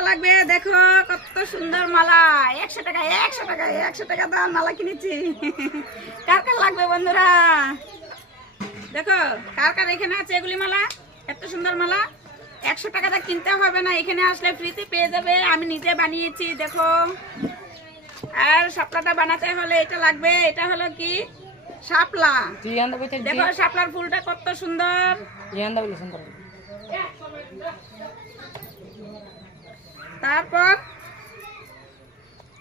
মালা লাগবে দেখো কত সুন্দর মালা 100 টাকা 100 টাকা 100 টাকা দাম মালা কিনেছি কার কার লাগবে বন্ধুরা দেখো কার কার এখানে আছে এগুলি মালা এত সুন্দর মালা 100 টাকা দা কিনতে হবে না এখানে আসলে ফ্রিতে পেয়ে যাবে আমি নিজে বানিয়েছি দেখো আর শাপলাটা বানাতে হলে এটা লাগবে এটা হলো কি শাপলা দেখো শাপলার ফুলটা কত সুন্দর তারপর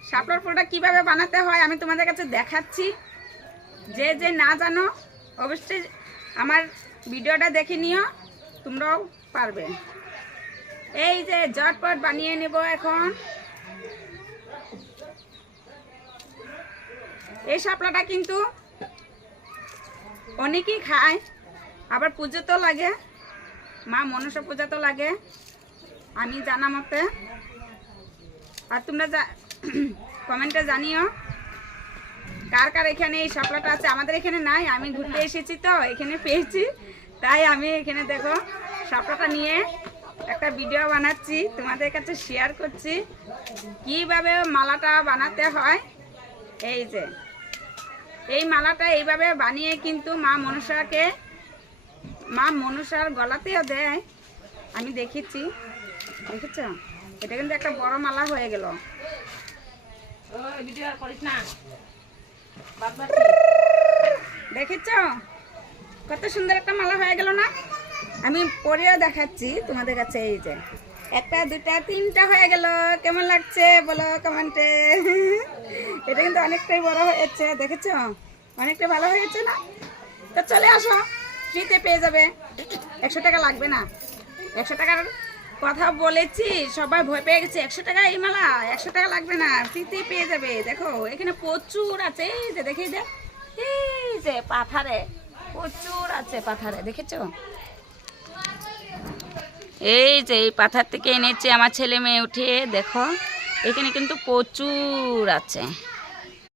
শাপলার ফুলটা কিভাবে বানাতে হয় আমি তোমাদের কাছে দেখাচ্ছি যে যে না জানো অবশ্যই আমার ভিডিওটা দেখে নিও তোমরাও পারবে এই যে ঝটপট বানিয়ে নেব এখন এই শাপলাটা কিন্তু অনেকেই খায় আবার পুজো তো লাগে মা মনসা পূজা তো লাগে আমি জানা মতে আর তোমরা কমেন্টে জানিও কার কার এখানে এই শাপলাটা আছে আমাদের এখানে নাই আমি ঘুরতে এসেছি তো এখানে পেয়েছি তাই আমি এখানে দেখো শাপলাটা নিয়ে একটা ভিডিও বানাচ্ছি তোমাদের কাছে শেয়ার করছি কিভাবে মালাটা বানাতে হয় এই যে এই মালাটা এইভাবে বানিয়ে কিন্তু মা মনসার গলাতেও দেয় আমি দেখেছি দেখেছ এটা কিন্তু একটা বড় মালা হয়ে গেল দেখেছ কত সুন্দর একটা মালা হয়ে গেল না আমি পরেও দেখাচ্ছি তোমাদের কাছে এই যে একটা দুটা তিনটা হয়ে গেল কেমন লাগছে বলো কমেন্টে এটা কিন্তু অনেকটাই বড় হয়েছে দেখেছো অনেকটা ভালো হয়েছে না তো চলে আসো ফ্রিতে পেয়ে যাবে 100 টাকা লাগবে না 100 টাকার কথা বলেছি সবাই ভয় পেয়ে গেছে 100 টাকা এই মালা 100 টাকা লাগবে না ফ্রিতে পেয়ে যাবে দেখো এখানে প্রচুর আছে এই যে দেখে দে এই যে পাথারে প্রচুর আছে পাথারে দেখেছো এই যে এই পাথার থেকে এনেছে আমার ছেলে মেয়ে উঠে দেখো এখানে কিন্তু প্রচুর আছে